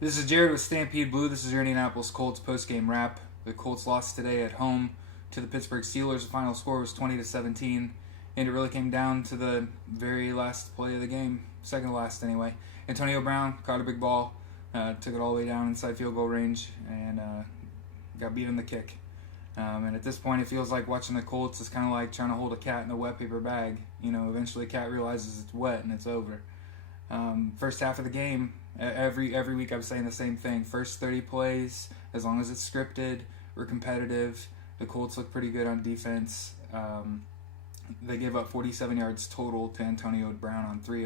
This is Jared with Stampede Blue. This is your Indianapolis Colts post-game wrap. The Colts lost today at home to the Pittsburgh Steelers. The final score was 20-17, and it really came down to the very last play of the game, second to last anyway. Antonio Brown caught a big ball, took it all the way down inside field goal range, and got beat in the kick. And at this point, it feels like watching the Colts is kind of like trying to hold a cat in a wet paper bag. You know, eventually the cat realizes it's wet and it's over. First half of the game, every week I'm saying the same thing. First 30 plays, as long as it's scripted, we're competitive. The Colts look pretty good on defense. They gave up 47 yards total to Antonio Brown on 3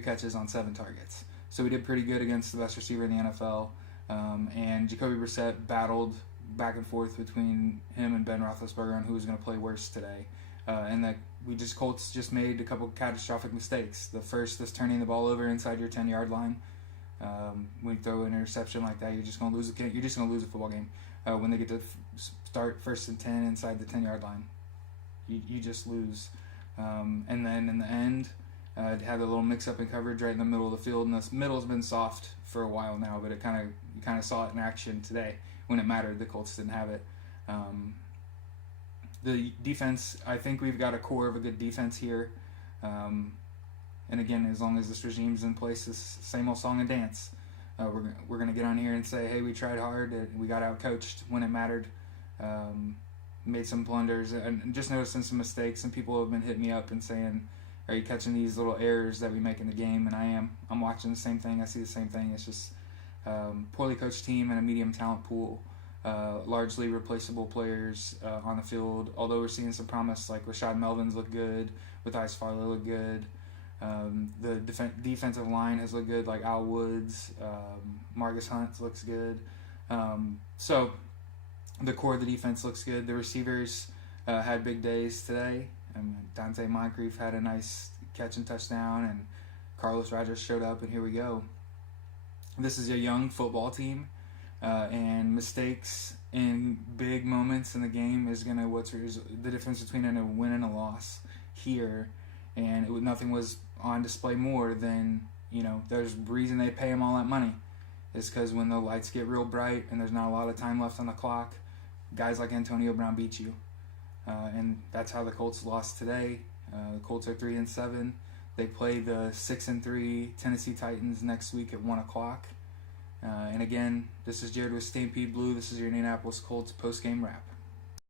catches on 7 targets. So we did pretty good against the best receiver in the NFL. And Jacoby Brissett battled back and forth between him and Ben Roethlisberger on who was going to play worse today. And that Colts just made a couple catastrophic mistakes. The first is turning the ball over inside your 10-yard line. When you throw an interception like that, you're just going to lose a football game. When they get to start 1st and 10 inside the 10-yard line, you just lose. And then in the end, had a little mix-up in coverage right in the middle of the field, and the middle's been soft for a while now, but you kind of saw it in action today when it mattered. The Colts didn't have it. The defense, I think we've got a core of a good defense here. And again, as long as this regime's in place, this same old song and dance. We're going to get on here and say, hey, we tried hard, we got out-coached when it mattered, made some blunders, and just noticing some mistakes, and people have been hitting me up and saying, are you catching these little errors that we make in the game? And I am. I'm watching the same thing. I see the same thing. It's just poorly coached team and a medium talent pool. Largely replaceable players on the field, although we're seeing some promise, like Rashad Melvin's look good, Matthias Farley look good. The defensive line has looked good, like Al Woods, Marcus Hunt looks good. So the core of the defense looks good. The receivers had big days today. Dante Moncrief had a nice catch and touchdown, and Carlos Rogers showed up, and here we go. This is a young football team. And mistakes in big moments in the game is what's the difference between a win and a loss here. And nothing was on display more than, there's a reason they pay them all that money. It's because when the lights get real bright and there's not a lot of time left on the clock, guys like Antonio Brown beat you. And that's how the Colts lost today. The Colts are 3-7. They play the 6-3 Tennessee Titans next week at 1 o'clock. And again, this is Jared with Stampede Blue. This is your Indianapolis Colts post-game wrap.